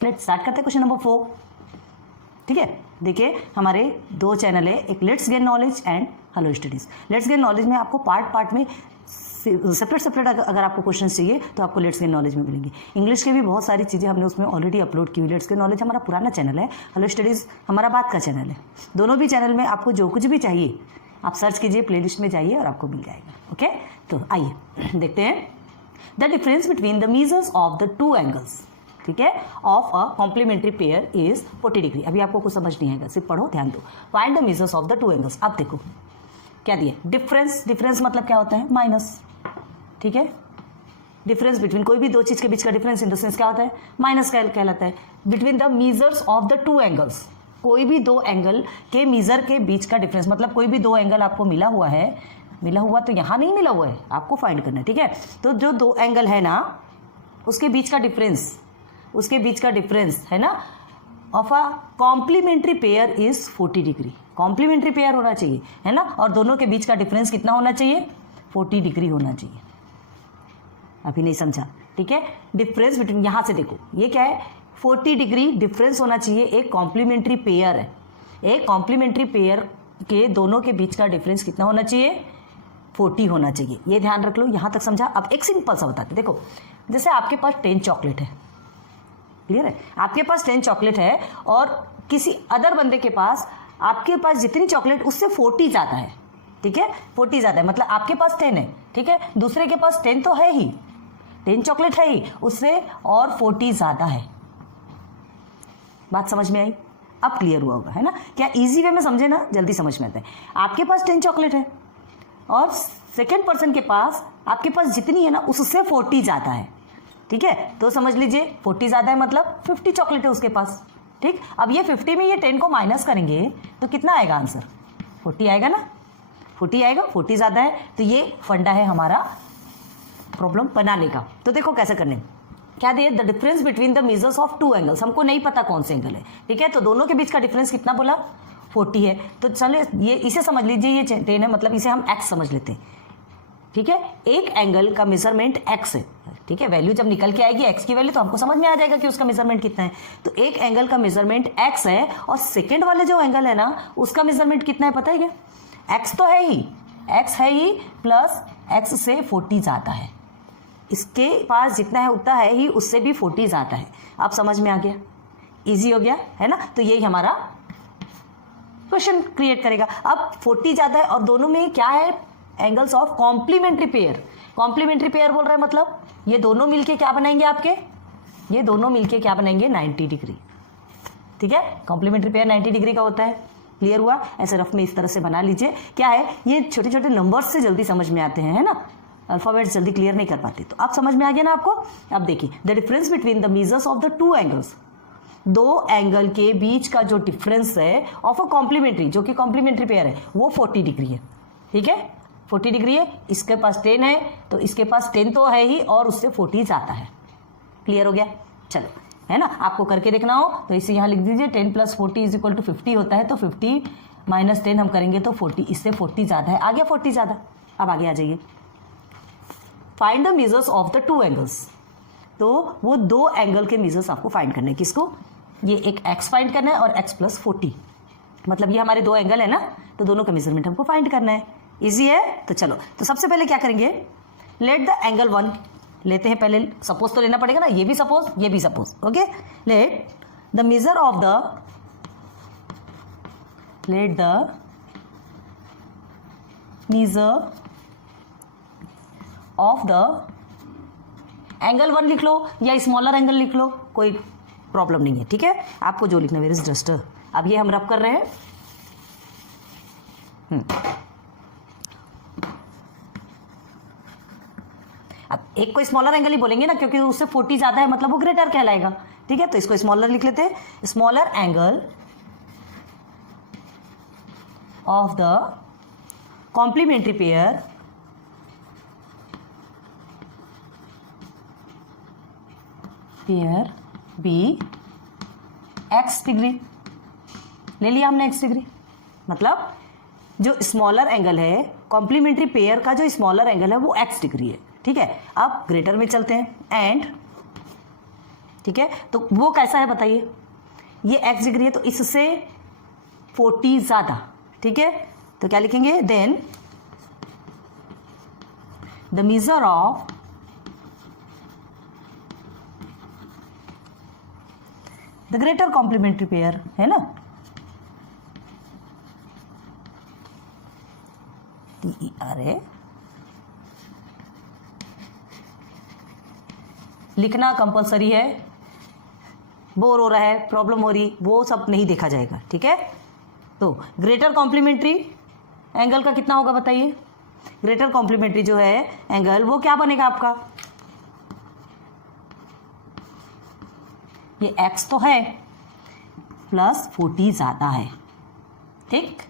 Let's start करते हैं question number 4। ठीक है, देखिए हमारे दो चैनल है, एक let's gain knowledge and hello studies. Let's gain knowledge में आपको पार्ट में सेपरेट अगर आपको क्वेश्चन चाहिए तो आपको लेट्स गेन नॉलेज में मिलेंगे। इंग्लिश के भी बहुत सारी चीज़ें हमने उसमें ऑलरेडी अपलोड की हुई। लेट्स गेन नॉलेज हमारा पुराना चैनल है, हेलो स्टडीज़ हमारा बात का चैनल है। दोनों भी चैनल में आपको जो कुछ भी चाहिए आप सर्च कीजिए, प्लेलिस्ट में जाइए और आपको मिल जाएगा। ओके, तो आइए देखते हैं the difference between the measures of the two angles. ठीक है, of a complementary pair is 40 degree. अभी आपको कुछ समझ नहीं आएगा, सिर्फ पढ़ो, ध्यान दो। Find the measures of the two angles. अब देखो क्या दिए, डिफरेंस मतलब क्या होता है, माइनस। ठीक है, डिफरेंस बिटवीन कोई भी दो चीज के बीच का डिफरेंस इन द सेंस क्या होता है, माइनस कहलाता है। Between the measures of the two angles, कोई भी दो एंगल के मीजर के बीच का डिफरेंस, मतलब कोई भी दो एंगल आपको मिला हुआ तो यहाँ नहीं मिला हुआ है, आपको फाइंड करना है। ठीक है, तो जो दो एंगल है ना उसके बीच का डिफरेंस है ना of a complementary pair is 40 degree. Complementary pair होना चाहिए है ना, और दोनों के बीच का डिफरेंस कितना होना चाहिए, 40 डिग्री होना चाहिए। अभी नहीं समझा, ठीक है। डिफरेंस बिटवीन, यहां से देखो ये क्या है, 40 डिग्री डिफरेंस होना चाहिए। एक कॉम्प्लीमेंट्री पेयर है, एक कॉम्प्लीमेंट्री पेयर के दोनों के बीच का डिफरेंस कितना होना चाहिए, 40 होना चाहिए। ये ध्यान रख लो, यहां तक समझा। अब एक सिंपल सा बताते, देखो जैसे आपके पास 10 चॉकलेट है, क्लियर है, आपके पास 10 चॉकलेट है और किसी अदर बंदे के पास आपके पास जितनी चॉकलेट उससे 40 ज्यादा है। ठीक है, 40 ज्यादा है, मतलब आपके पास 10 है, ठीक है, दूसरे के पास 10 तो है ही, 10 चॉकलेट है ही, उससे और 40 ज्यादा है। बात समझ में आई? अब क्लियर हुआ होगा, है ना। क्या इजी वे में समझे ना, जल्दी समझ में आता है। आपके पास 10 चॉकलेट है और सेकेंड पर्सन के पास आपके पास जितनी है ना उससे 40 ज्यादा है। ठीक है, तो समझ लीजिए 40 ज्यादा है मतलब 50 चॉकलेट है उसके पास। ठीक, अब ये 50 में ये 10 को माइनस करेंगे तो कितना आएगा आंसर, 40 आएगा ना, 40 आएगा, 40 ज्यादा है। तो ये फंडा है हमारा प्रॉब्लम बनाने का। तो देखो कैसे करने, क्या दिए, the difference between the measures of two angles. हमको नहीं पता कौन से एंगल है, ठीक है, तो दोनों के बीच का डिफरेंस कितना बोला, 40 है। तो चले ये इसे समझ लीजिए, ये 10 है, मतलब इसे हम x समझ लेते हैं। ठीक है, एक एंगल का मेजरमेंट x है। ठीक है, वैल्यू जब निकल के आएगी x की वैल्यू तो हमको समझ में आ जाएगा कि उसका मेजरमेंट कितना है। तो एक एंगल का मेजरमेंट x है और सेकेंड वाले जो एंगल है ना उसका मेजरमेंट कितना है पता है क्या, x तो है ही, x है ही प्लस x से 40 ज्यादा है। इसके पास जितना है उतना है ही, उससे भी 40 ज्यादा है। अब समझ में आ गया, इजी हो गया है ना। तो यही हमारा क्वेश्चन क्रिएट करेगा। अब 40 ज्यादा है और दोनों में क्या है, angles of complementary pair. Complementary pair बोल रहा है मतलब ये दोनों मिलके क्या बनाएंगे आपके, ये दोनों मिलके क्या बनाएंगे, 90 डिग्री। ठीक है, कॉम्प्लीमेंट्री पेयर 90 डिग्री का होता है। क्लियर हुआ? ऐसे रफ में इस तरह से बना लीजिए। क्या है, ये छोटे छोटे नंबर्स से जल्दी समझ में आते हैं, है ना, अल्फाबेट्स जल्दी क्लियर नहीं कर पाते। तो आप समझ में आ गया ना आपको। अब देखिए, the difference between the measures of the two angles, दो एंगल के बीच का जो डिफरेंस है ऑफ अ कॉम्प्लीमेंट्री, जो कि कॉम्प्लीमेंट्री पेयर है, वो 40 डिग्री है। ठीक है, 40 डिग्री है, इसके पास 10 है तो इसके पास 10 तो है ही और उससे 40 ज्यादा है। क्लियर हो गया? चलो, है ना, आपको करके देखना हो तो इसे यहाँ लिख दीजिए, 10 + 40 = 50 होता है। तो 50 - 10 हम करेंगे तो 40, इससे 40 ज्यादा है, आ गया 40 ज्यादा। अब आगे आ जाइए, find the measures of the two angles. तो वो दो एंगल के मेजर्स आपको फाइंड करने हैं। किसको, ये एक x फाइंड करना है और x + 40, मतलब ये हमारे दो एंगल है ना, तो दोनों का मेजरमेंट हमको फाइंड करना है। इजी है? तो चलो, तो सबसे पहले क्या करेंगे, लेट द एंगल 1 लेते हैं पहले। सपोज तो लेना पड़ेगा ना, ये भी सपोज, ये भी suppose. Okay, let the measure of the, let the measure of the angle 1 लिख लो या स्मॉलर एंगल लिख लो, कोई प्रॉब्लम नहीं है। ठीक है, आपको जो लिखना है, जस्ट अब ये हम रब कर रहे हैं। अब एक को स्मॉलर एंगल ही बोलेंगे ना, क्योंकि उससे 40 ज्यादा है, मतलब वो ग्रेटर कहलाएगा। ठीक है, तो इसको स्मॉलर लिख लेते हैं, smaller angle of the complementary pair be x degree. ले लिया हमने x डिग्री, मतलब जो स्मॉलर एंगल है, कॉम्प्लीमेंट्री पेयर का जो स्मॉलर एंगल है वो x डिग्री है। ठीक है, अब ग्रेटर में चलते हैं, एंड ठीक है, तो वो कैसा है बताइए, ये x डिग्री है तो इससे 40 ज़्यादा, ठीक है, तो क्या लिखेंगे, then the measure of the greater complementary pair, है ना, TERA, लिखना कंपलसरी है, बोर हो रहा है, प्रॉब्लम हो रही, वो सब नहीं देखा जाएगा, ठीक है। तो ग्रेटर कॉम्प्लीमेंट्री एंगल का कितना होगा बताइए, ग्रेटर कॉम्प्लीमेंट्री जो है एंगल वो क्या बनेगा आपका, ये x तो है प्लस 40 ज़्यादा है, ठीक,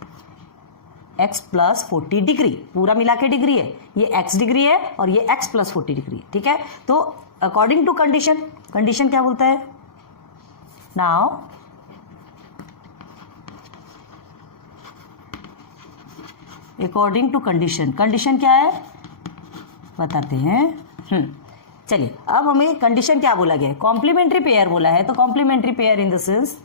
x प्लस 40 डिग्री, पूरा मिला के डिग्री है, ये x डिग्री है और ये x प्लस 40 डिग्री है, ठीक है। तो अकॉर्डिंग टू कंडीशन, कंडीशन क्या बोलता है, now according to condition, condition क्या है बताते हैं। चलिए अब हमें कंडीशन क्या बोला गया है, कॉम्प्लीमेंट्री पेयर बोला है, तो complementary pair in the sense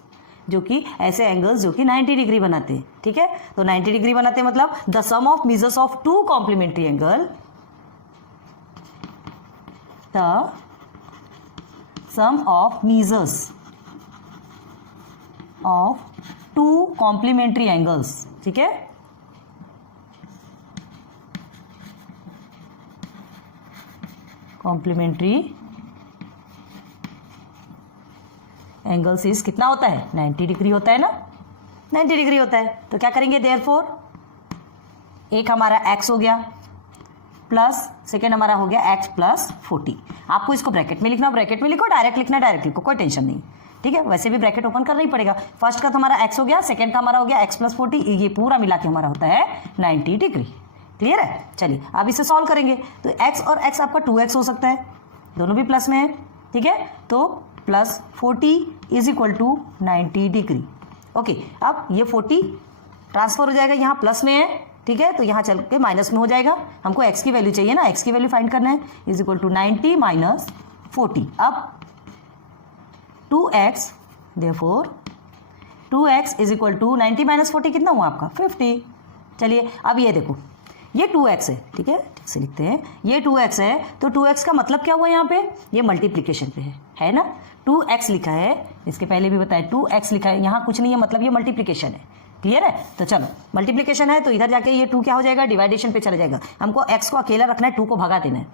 जो कि ऐसे एंगल्स जो कि 90 डिग्री बनाते हैं, ठीक है, तो 90 डिग्री बनाते हैं मतलब the sum of measures of two complementary angle, the sum of measures of two complementary angles, ठीक है, कॉम्प्लीमेंट्री एंगल्स इज कितना होता है, 90 डिग्री होता है ना, 90 डिग्री होता है, तो क्या करेंगे, देयरफॉर एक हमारा x हो गया प्लस सेकेंड हमारा हो गया x प्लस 40, आपको इसको ब्रैकेट में लिखना, ब्रैकेट में लिखो, डायरेक्ट लिखना डायरेक्ट लिखो, कोई टेंशन नहीं, ठीक है, वैसे भी ब्रैकेट ओपन करना ही पड़ेगा, फर्स्ट का तो हमारा x हो गया, सेकेंड का हमारा हो गया x प्लस 40, ये पूरा मिला के हमारा होता है 90 डिग्री, क्लियर है। चलिए अब इसे सॉल्व करेंगे, तो x और x आपका 2x हो सकता है, दोनों भी प्लस में है, ठीक है, तो plus 40 is equal to 90 degree, okay. अब ये 40 ट्रांसफर हो जाएगा, यहाँ प्लस में है, ठीक है, तो यहाँ चल के माइनस में हो जाएगा, हमको x की वैल्यू चाहिए ना, x की वैल्यू फाइंड करना है, इज इक्वल टू 90 माइनस 40, अब 2x, therefore 2x is equal to 90 minus 40 कितना हुआ आपका 50। चलिए अब ये देखो, ये 2x है, ठीक है, ठीक से लिखते हैं, ये 2x है, तो 2x का मतलब क्या हुआ यहाँ पे, ये मल्टीप्लिकेशन पे है ना, 2x लिखा है, इसके पहले भी बताया 2x लिखा है, यहाँ कुछ नहीं है, मतलब ये मल्टीप्लिकेशन है, क्लियर है। तो चलो मल्टीप्लिकेशन है तो इधर जाके ये 2 क्या हो जाएगा, डिवाइडेशन पे चला जाएगा, हमको x को अकेला रखना है, 2 को भगा देना है,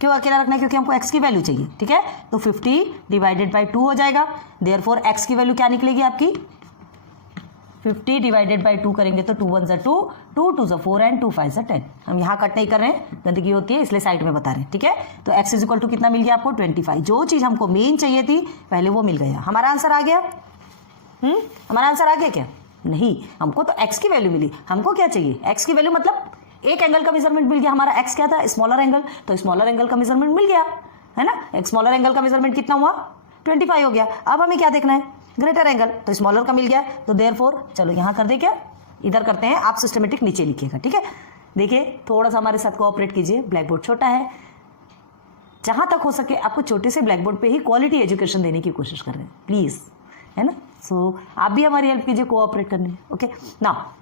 क्यों अकेला रखना है, क्योंकि हमको x की वैल्यू चाहिए, ठीक है, तो 50 डिवाइडेड बाई 2 हो जाएगा, देयरफॉर x की वैल्यू क्या निकलेगी आपकी, 50 डिवाइडेड बाई 2 करेंगे तो 2 1 ज़ा 2, 2 2 ज़ा 4 एंड 2 5 ज़ा 10, हम यहाँ कट नहीं कर रहे हैं, गंदगी होती है इसलिए साइड में बता रहे हैं, ठीक है। तो x इज इक्वल टू कितना मिल गया आपको 25, जो चीज़ हमको मेन चाहिए थी पहले वो मिल गया, हमारा आंसर आ गया, हमारा आंसर आ गया क्या, नहीं, हमको तो x की वैल्यू मिली, हमको क्या चाहिए, x की वैल्यू मतलब एक एंगल का मेजरमेंट मिल गया, हमारा x क्या था, स्मॉलर एंगल, तो स्मॉलर एंगल का मेजरमेंट मिल गया, है ना, एक स्मॉलर एंगल का मेजरमेंट कितना हुआ 25 हो गया, अब हमें क्या देखना है, ग्रेटर एंगल, तो स्मॉलर का मिल गया, तो देयरफॉर चलो यहाँ कर दे, क्या इधर करते हैं, आप सिस्टमेटिक नीचे लिखिएगा, ठीक है। देखिए थोड़ा सा हमारे साथ कोऑपरेट कीजिए, ब्लैक बोर्ड छोटा है, जहाँ तक हो सके आपको छोटे से ब्लैक बोर्ड पे ही क्वालिटी एजुकेशन देने की कोशिश कर रहे हैं प्लीज़, है ना, सो आप भी हमारी हेल्प कीजिए, कोऑपरेट करनी है, ओके ना।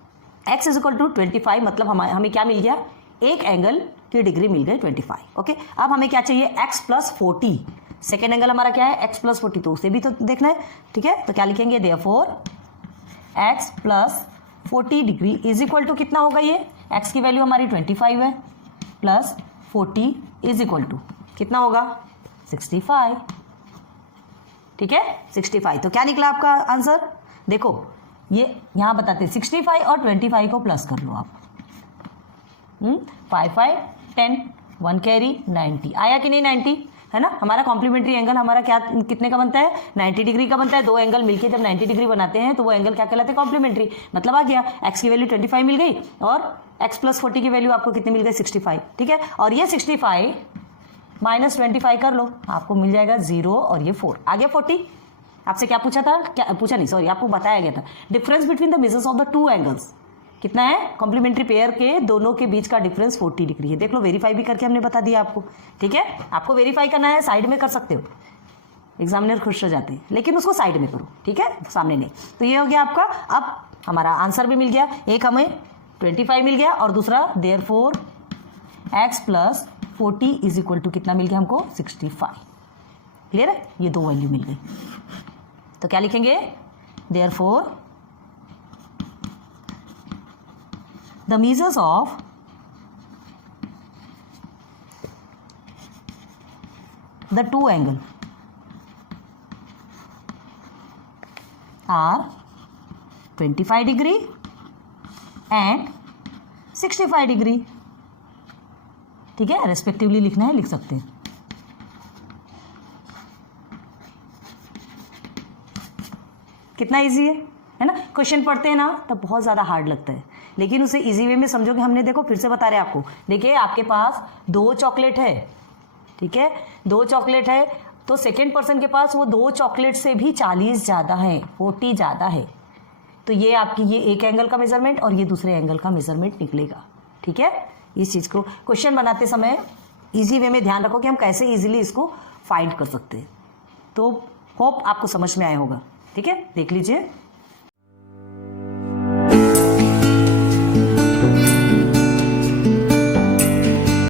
x इज इक्वल टू 25 मतलब हमें क्या मिल गया, एक एंगल की डिग्री मिल गई 25, ओके। अब हमें क्या चाहिए, x प्लस 40, सेकेंड एंगल हमारा क्या है x प्लस 40, तो उसे भी तो देखना है, ठीक है, तो क्या लिखेंगे, therefore x plus 40 degree is equal to कितना होगा, ये x की वैल्यू हमारी 25 है, प्लस 40 इज इक्वल टू कितना होगा 65, ठीक है 65, तो क्या निकला आपका आंसर, देखो ये यहाँ बताते हैं 65 और 25 को प्लस कर लो आप, 5 5 10 1 कैरी 90, आया कि नहीं 90, है ना। हमारा कॉम्प्लीमेंट्री एंगल हमारा क्या कितने का बनता है, 90 डिग्री का बनता है, दो एंगल मिलके जब 90 डिग्री बनाते हैं तो वो एंगल क्या कहलाते हैं, कॉम्प्लीमेंट्री, मतलब आ गया x की वैल्यू 25 मिल गई और x प्लस 40 की वैल्यू आपको कितनी मिल गई 65, ठीक है, और ये 65 माइनस 25 कर लो, आपको मिल जाएगा 0 और ये 4, आ गया 40। आपसे क्या पूछा था, क्या पूछा नहीं सॉरी, आपको बताया गया था difference between the measures of the two angles कितना है, कॉम्प्लीमेंट्री पेयर के दोनों के बीच का डिफरेंस 40 डिग्री है, देख लो वेरीफाई भी करके हमने बता दिया आपको, ठीक है, आपको वेरीफाई करना है साइड में कर सकते हो, एग्जामिनर खुश हो जाते हैं, लेकिन उसको साइड में करो, ठीक है, सामने नहीं। तो ये हो गया आपका। अब हमारा आंसर भी मिल गया, एक हमें 25 मिल गया और दूसरा therefore x plus 40 is equal to कितना मिल गया हमको 65। क्लियर है, ये दो वैल्यू मिल गई। तो क्या लिखेंगे, therefore the measures of the two angle are 25 degree and 65 degree। ठीक है, रेस्पेक्टिवली लिखना है, लिख सकते हैं। कितना इजी है ना। क्वेश्चन पढ़ते हैं ना तब बहुत ज़्यादा हार्ड लगता है, लेकिन उसे इजी वे में समझोगे। हमने देखो फिर से बता रहे हैं आपको, देखिए आपके पास 2 चॉकलेट है, ठीक है, 2 चॉकलेट है, तो सेकेंड पर्सन के पास वो 2 चॉकलेट से भी 40 ज़्यादा है, 40 ज़्यादा है। तो ये आपकी ये एक एंगल का मेजरमेंट और ये दूसरे एंगल का मेजरमेंट निकलेगा। ठीक है, इस चीज़ को क्वेश्चन बनाते समय इजी वे में ध्यान रखो कि हम कैसे इजीली इसको फाइंड कर सकते हैं। तो होप आपको समझ में आया होगा। ठीक है, देख लीजिए।